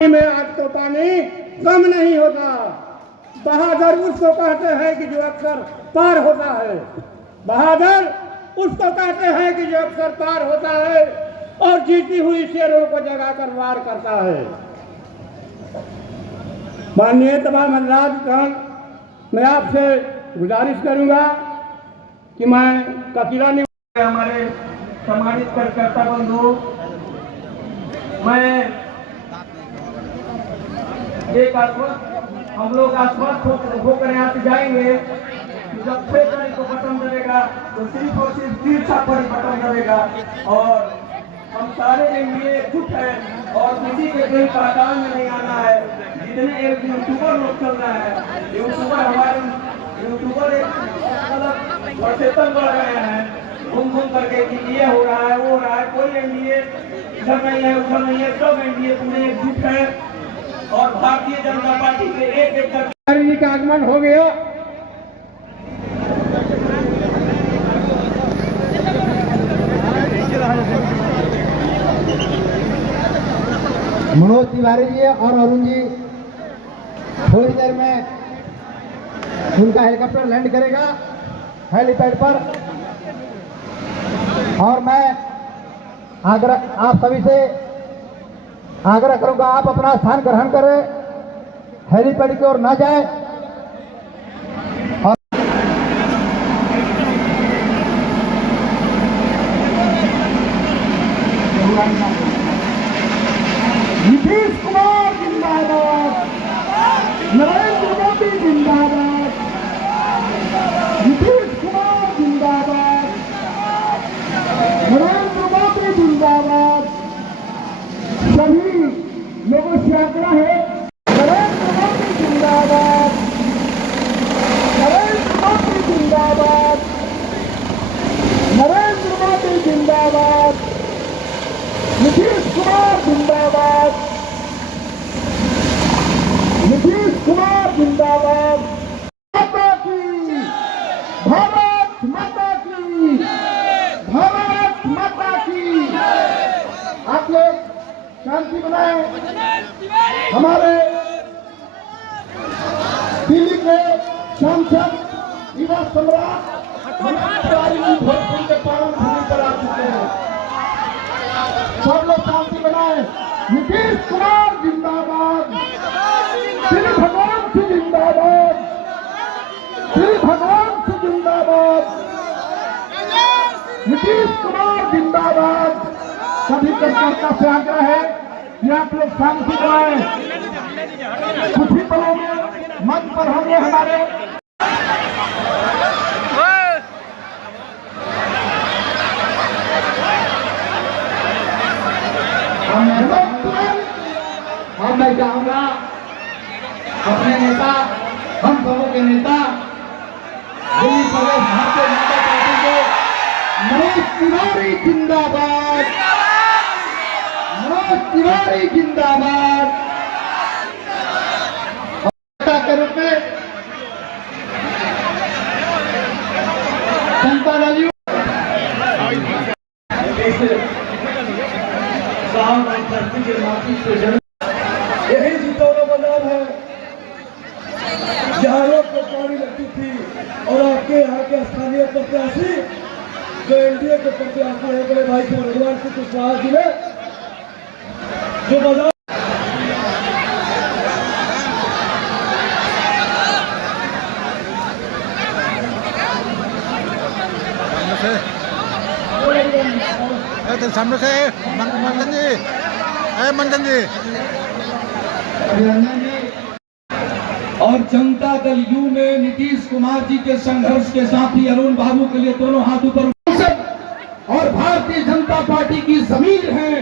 में आज तो पानी कम नहीं होता। बहादुर उसको कहते हैं कि जो अक्सर पार होता है। बहादुर उसको कहते हैं कि जो अक्सर पार होता है और जीती हुई शेरों को जगाकर वार करता है। माननीय तमाम हजरात, मैं आपसे गुजारिश करूंगा कि मैं ककीला नहीं, हमारे सम्मानित कार्यकर्ता बंधु, मैं एक हम लोग आश्वस्त होकर यहाँ से जाएंगे। जब 6 तारीख को बटन दबेगा तो सिर्फ और सिर्फ 3 पर बटन दबेगा और हम सारे एनडीए एकजुट है और किसी के कोई तादाद में नहीं आना है। जितने एक यूट्यूबर लोग चल रहा है, यूट्यूबर हमारे यूट्यूबर एक सचेतन बढ़ गए हैं, घूम घूम करके कि ये हो रहा है वो हो रहा है। कोई एनडीए इधर नहीं है उधर नहीं है, सब एनडीए पूरे एकजुट है और भारतीय जनता पार्टी के एक जी का आगमन हो गया। मनोज तिवारी जी और अरुण जी थोड़ी देर में उनका हेलीकॉप्टर लैंड करेगा हेलीपैड पर और मैं आप सभी से आग्रह करूंगा आप अपना स्थान ग्रहण करें, हेलीपैड की ओर न जाए। और नीतीश कुमार जिंदाबाद, नरेंद्र मोदी जिंदाबाद, नीतीश कुमार जिंदाबाद, नरेंद्र मोदी जिंदाबाद। सभी लोगों से आग्रह है, नरेंद्र मोदी जिंदाबाद, नरेंद्र मोदी जिंदाबाद, नरेंद्र मोदी जिंदाबाद, नीतीश कुमार जिंदाबाद, नीतीश कुमार जिंदाबाद। माता की, भारत माता की, भारत माता की। आप लोग शांति बनाए। हमारे दिल्ली के सांसद युवा सम्राट भोजपुर के पावन भूमि पर आ चुके हैं। सब लोग शांति बनाए। नीतीश कुमार जिंदाबाद, श्री भगवान से जिंदाबाद, श्री भगवान से जिंदाबाद, नीतीश कुमार जिंदाबाद। सभी कार्यकर्ता से आग्रह है कि आप लोग शांति बनाए। कुछ ही पलों में मंच पर होंगे हमारे और मैं चाहूंगा अपने नेता, हम सबों के नेता, दिल्ली प्रदेश भारतीय जनता पार्टी के मनोज तिवारी जिंदाबाद, मनोज तिवारी जिंदाबाद के रूप में जनता दल यही जितौना बाजार है जहाँ रोड पर पानी लगती थी और आपके यहाँ के स्थानीय प्रत्याशी जो एनडीए के प्रत्याशी है बड़े भाई साहब भगवान सिंह कुशवाहा जी ने जो बाजार सामने से मंजन जी, मंजन जी और जनता दल यू में नीतीश कुमार जी के संघर्ष के साथ ही अरुण बाबू के लिए दोनों हाथ ऊपर और भारतीय जनता पार्टी की जमीन है,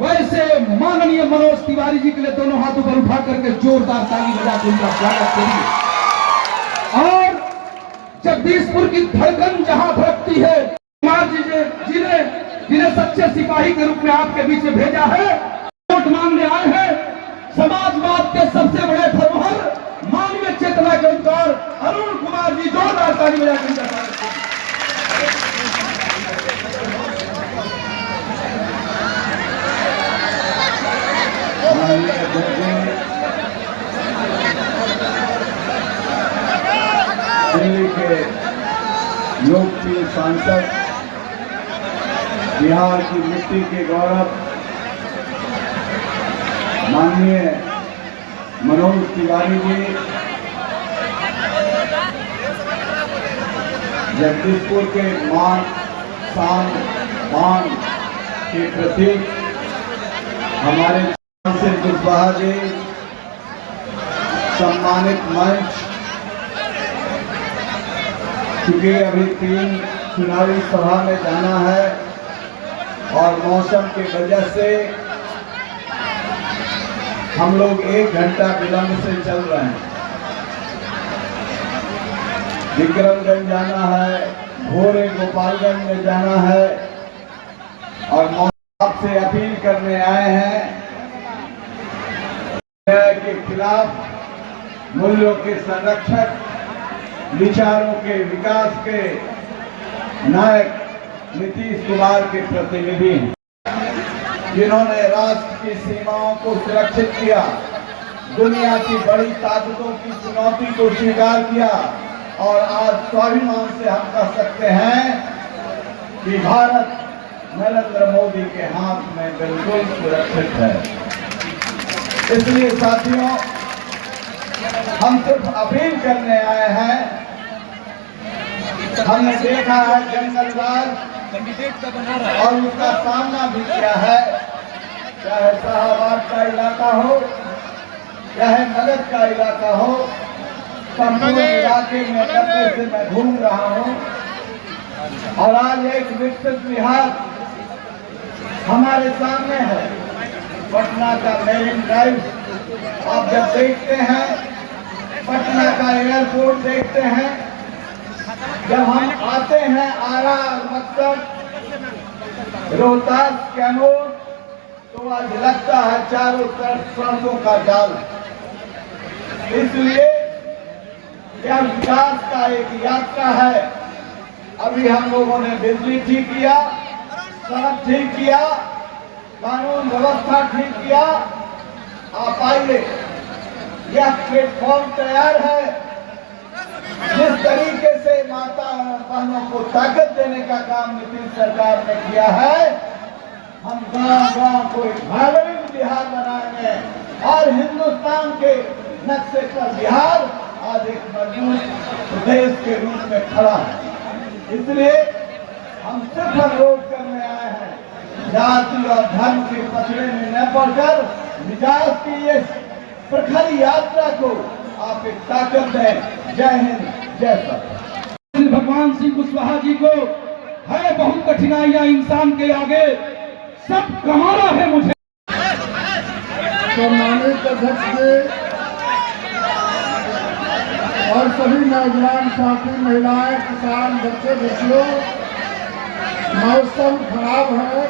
वैसे माननीय मनोज तिवारी जी के लिए दोनों हाथ ऊपर उठा करके जोरदार ताली बजाकर उनका स्वागत करिए। और जगदीशपुर की धड़कन जहां धड़कती है, कुमार जी ने जिन्हें सच्चे सिपाही के रूप में आपके बीच में भेजा है, वोट मांगने आए हैं। समाजवाद के सबसे बड़े धरोहर, मानवीय चेतना के उद्गार अरुण कुमार जी, जोरदार ताली बजाकर माननीय जी, दिल्ली के लोकप्रिय सांसद, बिहार की मिट्टी के गौरव माननीय मनोज तिवारी जी, जगदीशपुर के मान शान मान के प्रतीक हमारे से कुशवाहा जी, सम्मानित मंच, क्योंकि अभी 3 चुनावी सभा में जाना है और मौसम की वजह से हम लोग 1 घंटा विलंब से चल रहे हैं। विक्रमगंज जाना है, भोरे गोपालगंज में जाना है और आपसे अपील करने आए हैं के खिलाफ, मूल्यों के संरक्षक, विचारों के विकास के नायक नीतीश कुमार के प्रतिनिधि हैं, जिन्होंने राष्ट्र की सीमाओं को सुरक्षित किया, दुनिया की बड़ी ताकतों की चुनौती को स्वीकार किया और आज स्वाभिमान से हम कह सकते हैं कि भारत नरेंद्र मोदी के हाथ में बिल्कुल सुरक्षित है। इसलिए साथियों, हम सिर्फ अपील करने आए हैं। हमने देखा है जंगलराज और उसका सामना भी किया है, चाहे शाहबाद का इलाका हो, चाहे मगध का इलाका हो, संपूर्ण इलाके में कब्जे से मैं घूम रहा हूं और आज एक विकसित बिहार हमारे सामने है। पटना का मेरिन ड्राइव आप जब देखते हैं, पटना का एयरपोर्ट देखते हैं, जब हम आते हैं आरा और मकसद, रोहतास, कैमूर, तो आज लगता है चारों तरफ सड़कों का जाल। इसलिए यह विकास का एक यात्रा है। अभी हम लोगों ने बिजली ठीक किया, सड़क ठीक किया, कानून व्यवस्था ठीक किया। आप आइए, यह प्लेटफॉर्म तैयार है। जिस तरीके से माता और बहनों को ताकत देने का काम नीतीश सरकार ने किया है, हम गांव-गांव को एक भाइब्रेंट बिहार बनाएंगे और हिंदुस्तान के नक्शे पर बिहार आज एक मजबूत प्रदेश के रूप में खड़ा है। इसलिए हम सिर्फ अनुरोध करने आए हैं, जाति और धर्म के पचड़े में न पड़कर विकास की ये प्रखर यात्रा को आप एक ताकत दें। जय हिंद, जय सर। भगवान सिंह कुशवाहा जी को है बहुत कठिनाइयां इंसान के आगे, सब गंवाना है मुझे। सम्मानित अध्यक्ष जी और सभी नौजवान साथी, महिलाएं, किसान, बच्चे, बच्चियों, मौसम खराब है,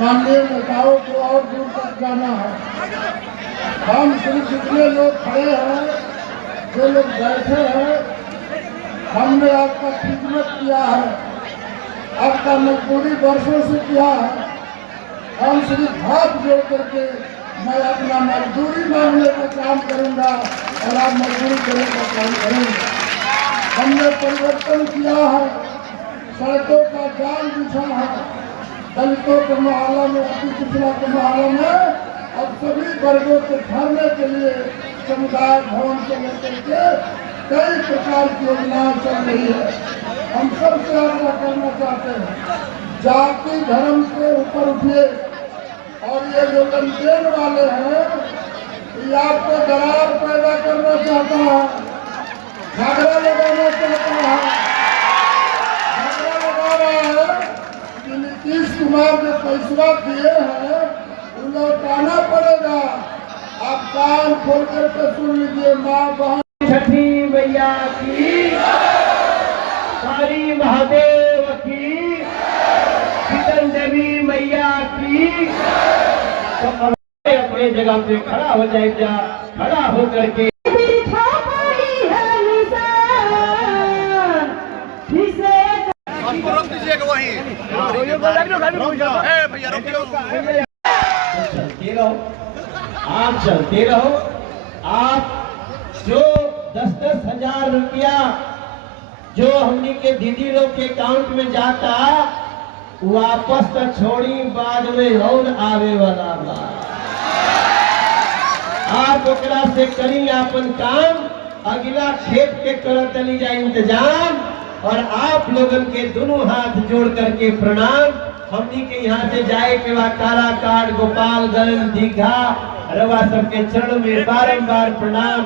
माननीय नेताओं को और दूर तक जाना है। हम सिर्फ जितने लोग खड़े हैं, जो लोग बैठे हैं, हमने आपका खिदमत किया है, आपका मजदूरी वर्षों से किया है। हम सिर्फ हाथ जोड़ करके मैं अपना मजदूरी मांगने का काम करूंगा और आप मजदूरी करने का काम करेंगे। हमने परिवर्तन किया है, सड़कों का जाल बिछा है, दलितों के मोहल्ला में, अति पिछड़ा के मोहल्ला में अब सभी वर्गों के ठहरने के लिए समुदाय भवन से लेकर के कई प्रकार की योजनाएं चल रही है। हम सबसे आग्रह करना चाहते हैं, जाति धर्म के ऊपर उठिए और ये जो लेन वाले हैं, ये आपको दरार पैदा करना चाहता है, झगड़ा लगाना चाहता है, झगड़ा लगा रहा है कि नीतीश कुमार जो पैसा दिए हैं उन लौटाना पड़ेगा। आप कान खोल करके सुन लीजिए। माँ बहन छठी मैया की, काली महादेव की, शीतल देवी मैया की। तो अपने जगह पे खड़ा हो जाए, खड़ा हो करके आपको रोक दीजिएगा वहीं। भैया रोक लो। आ आप चलते रहो। आप जो 10-10 हजार रुपया जो हमनी के दीदी लोग के अकाउंट में जाता वापस तो छोड़ी, बाद में और आवे वाला बा। आप ओकरा से करी अपन काम, अगला खेत के करत चली जाए इंतजाम। और आप लोगन के दोनों हाथ जोड़ करके प्रणाम। हमनी के यहाँ से जाए के बाद काराकाट, गोपालगंज, दीघा, रवा सबके चरण में बारंबार प्रणाम।